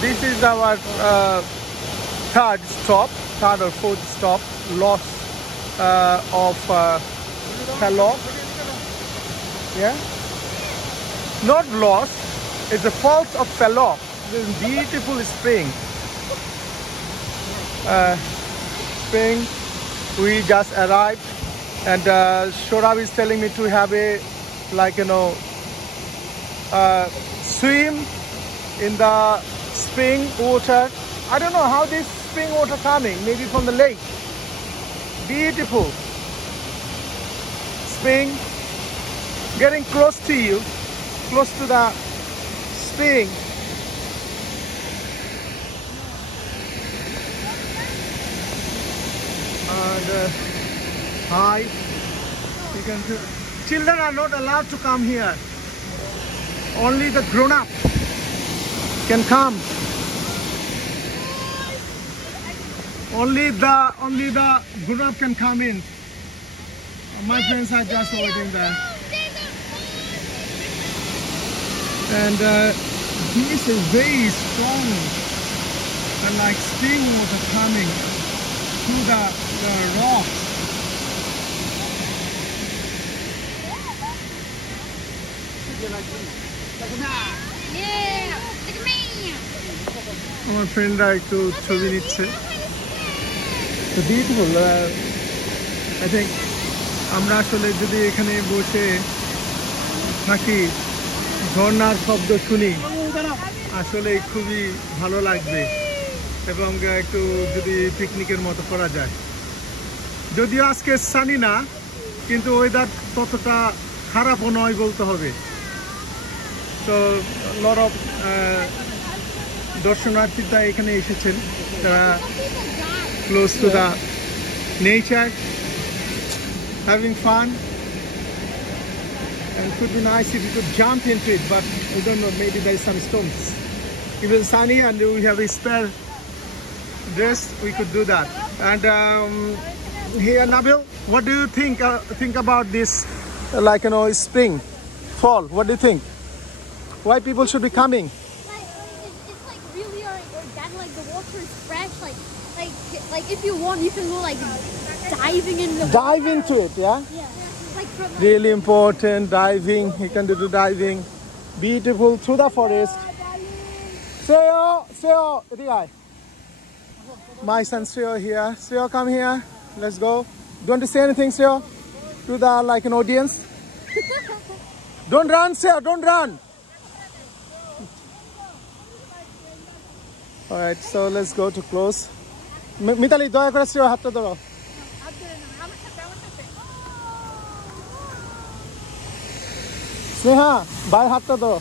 This is our third or fourth stop, loss of Falls. Yeah, not lost. It's the falls of Falls. This beautiful spring. Spring. We just arrived, and Shorab is telling me to have a swim in the spring water. I don't know how this spring water coming. Maybe from the lake. Beautiful spring. Getting close to you, close to the spring. And hi, you can do. Children are not allowed to come here. Only the grown-up can come. Only the grown-up can come in. My friends are just waiting there. And this is very strong, and like spring water coming through the rocks. Yeah, look at me. আমার ফ্রেন্ডরা একটু ছবি নিচ্ছে। So beautiful. I think আমরা আসলে যদি এখানে বসে থাকি, ঝর্ণার শব্দ শুনি, আসলে খুবই ভালো লাগবে এবং একটু যদি পিকনিকের মতো করা যায়। যদিও আজকে সানি না, কিন্তু ওয়েদার ততটা খারাপও নয় বলতে হবে। তো লট অফ দর্শনার্থীরা এখানে এসেছেন, তারা close to the nature, having fun. And it would be nice if you could jump into it, but I don't know, maybe there is some stones. If it's sunny and we have a spare dress, we could do that. And here, Nabil, what do you think about this, spring, fall? What do you think? Why people should be coming? It's like really organic. Like the water is fresh. Like if you want, you can go like diving in the water. Dive into it, yeah. Yeah. Really important, diving. You can do diving. Beautiful through the forest. Seo, my son Seo here. Seo, come here. Let's go. Do you want to say anything, Seo? To the an audience? Don't run, Seo. Don't run. All right, so let's go to close. Mitali, doya kore Seo hatta doro. Sneha, bhai hatta doro.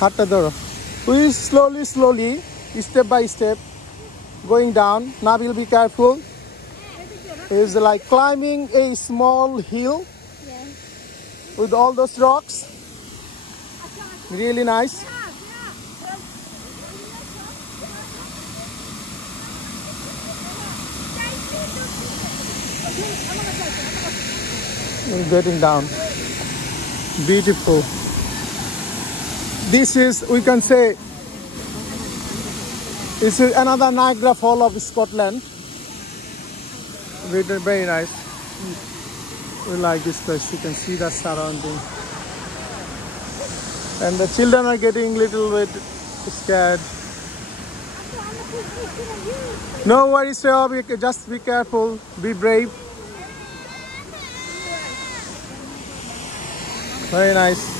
Hatta doro. We slowly, step by step, going down. Nabil, be careful. It's like climbing a small hill with all those rocks. Really nice. We're getting down. Beautiful. This is, we can say, this is another Niagara Falls of Scotland. Very nice. We like this place. You can see the surrounding. And the children are getting a little bit scared. No worries, just be careful, be brave. Very nice.